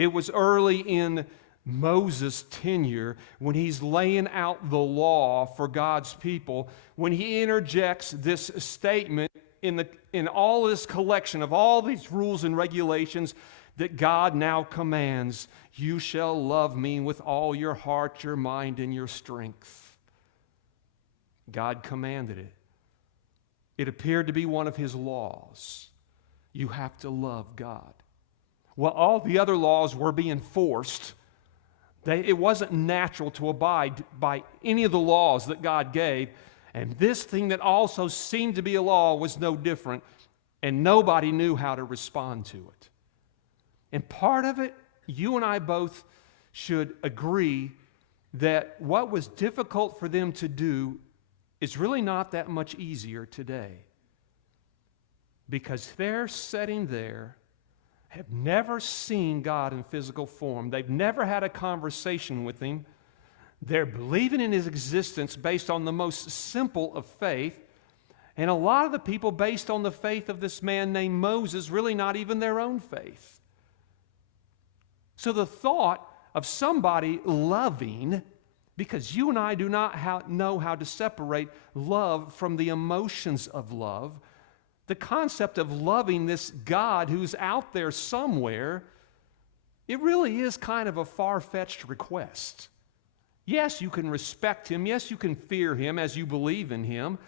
It was early in Moses' tenure when he's laying out the law for God's people, when he interjects this statement in all this collection of all these rules and regulations that God now commands, you shall love me with all your heart, your mind, and your strength. God commanded it. It appeared to be one of his laws. You have to love God. Well, all the other laws were being forced. It wasn't natural to abide by any of the laws that God gave. And this thing that also seemed to be a law was no different. And nobody knew how to respond to it. And part of it, you and I both should agree that what was difficult for them to do is really not that much easier today. Because they're sitting there, have never seen God in physical form. They've never had a conversation with Him. They're believing in His existence based on the most simple of faith. And a lot of the people based on the faith of this man named Moses, really not even their own faith. So the thought of somebody loving, because you and I do not know how to separate love from the emotions of love, the concept of loving this God who's out there somewhere, it really is kind of a far-fetched request. Yes, you can respect Him. Yes, you can fear Him as you believe in Him.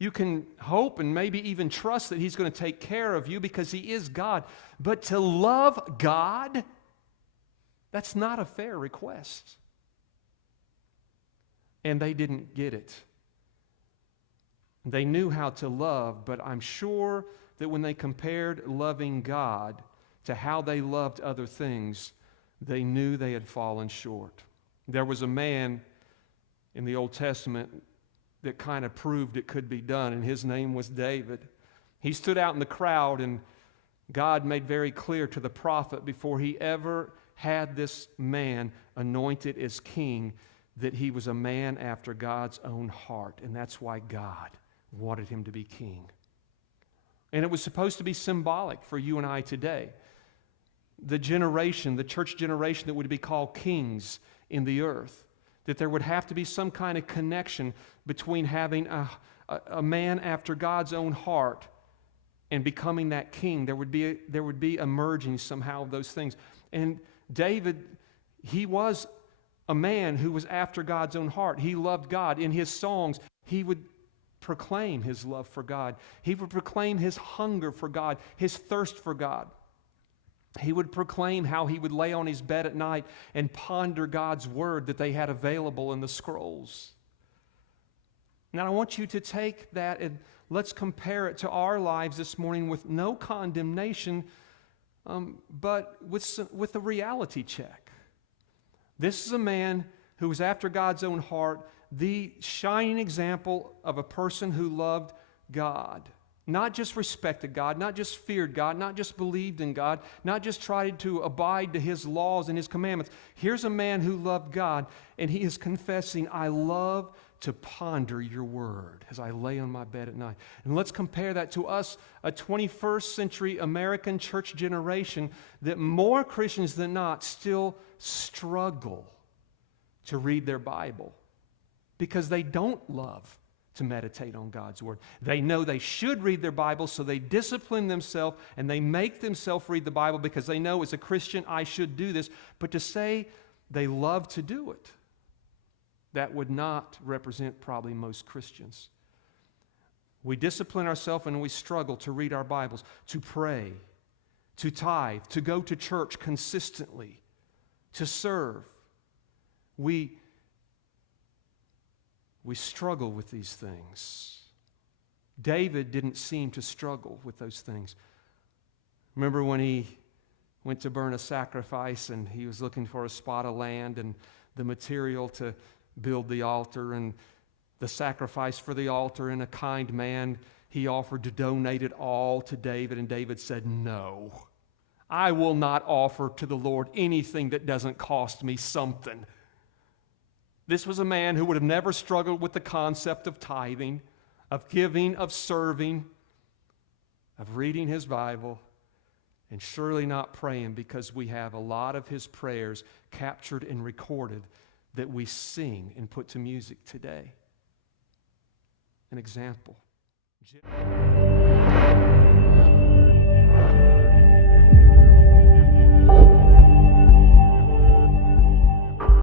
You can hope and maybe even trust that He's going to take care of you because He is God. But to love God, that's not a fair request. And they didn't get it. They knew how to love, but I'm sure that when they compared loving God to how they loved other things, they knew they had fallen short. There was a man in the Old Testament that kind of proved it could be done, and his name was David. He stood out in the crowd, and God made very clear to the prophet before he ever had this man anointed as king that he was a man after God's own heart, and that's why God wanted him to be king. And it was supposed to be symbolic for you and I today. The church generation that would be called kings in the earth, that there would have to be some kind of connection between having a man after God's own heart and becoming that king. There would be emerging somehow of those things. And David, he was a man who was after God's own heart. He loved God. In his songs, he would proclaim his love for God. He would proclaim his hunger for God, his thirst for God. He would proclaim how he would lay on his bed at night and ponder God's word that they had available in the scrolls. Now I want you to take that and let's compare it to our lives this morning with no condemnation, but with a reality check. This is a man who was after God's own heart, the shining example of a person who loved God. Not just respected God, not just feared God, not just believed in God, not just tried to abide to His laws and His commandments. Here's a man who loved God, and he is confessing, I love to ponder your word as I lay on my bed at night. And let's compare that to us, a 21st century American church generation, that more Christians than not still struggle to read their Bible because they don't love to meditate on God's word. They know they should read their Bible, so they discipline themselves and they make themselves read the Bible because they know as a Christian I should do this. But to say they love to do it, that would not represent probably most Christians. We discipline ourselves and we struggle to read our Bibles, to pray, to tithe, to go to church consistently, to serve. We struggle with these things. David didn't seem to struggle with those things. Remember when he went to burn a sacrifice and he was looking for a spot of land and the material to build the altar and the sacrifice for the altar, and a kind man, he offered to donate it all to David, and David said, no, I will not offer to the Lord anything that doesn't cost me something. This was a man who would have never struggled with the concept of tithing, of giving, of serving, of reading his Bible. and surely not praying because we have a lot of his prayers captured and recorded that we sing and put to music today. An example.